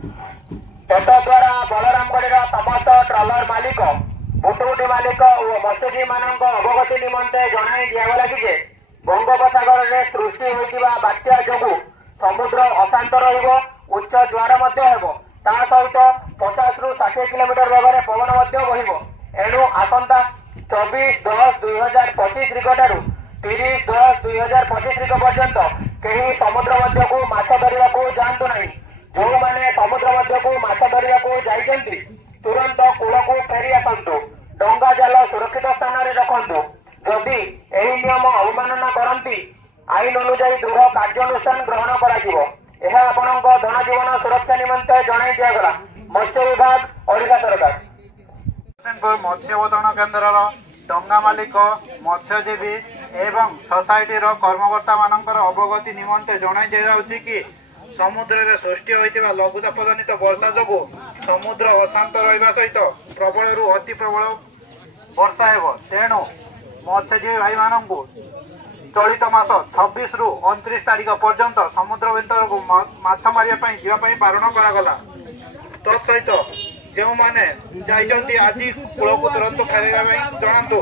तद्वारा बलरामगढ़ समस्त ट्रलर मालिक बुटुबुटी मालिक और मत्स्यजीवी मान अवगति निमंते जन दिगला कि बंगोपसागर में सृष्टि होता बात्या जो समुद्र अशांत रुच्च ज्वार सहित 50 ରୁ 60 किलोमीटर वेगर पवन बहब एणु आसंता 24/10/2025 निकटू 30/10/2025 पर्यंत कहीं समुद्र मध्य को माछ धरने को जातु ना। जो मैंने समुद्र मध्य को माछ धरने को जाइछन्ति तुरंत कूल को फेरी आसतु। डंगा जाल सुरक्षित स्थान में रखु। जदि यही नियम अवमानना करती आईन अनुजाई दृढ़ कार्यानुष्ठान ग्रहण करा। धनजीवन सुरक्षा निमंते जन दिगला मत्स्य विभाग ओडिशा सरकार। मत्स्यबोधन केन्द्र डंगा मालिक मत्स्यजीवी एवं सोसाइटी कर्मकर्ता मानकर अवगति निमंते जन दि कि समुद्र में सृष्टि होता लघुचाप जनित वर्षा जो समुद्र अशांत रहा सहित प्रबल रु अति प्रबल वर्षा हो। तेणु मत्स्यजीवी भाई मान चलित मास 26 ରୁ 29 तारीख पर्यंत समुद्र भीतर को माछ मारिया जावाई बारण करागला। तत्सहित जो मैंने जाइछन्ति आज कूल को तुरंत फेरवा जनातु।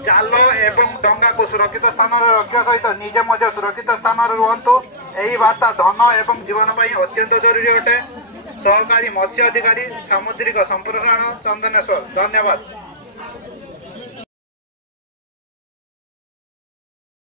जाल एवं डंगा को सुरक्षित स्थान रखा सहित निजे मध्य सुरक्षित स्थान रुहतु। यही वार्ता धन एवं जीवन अत्यंत जरूरी अटे। सहकारी मत्स्य अधिकारी सामुद्रिक संप्रसारण चंदनेश्वर। धन्यवाद।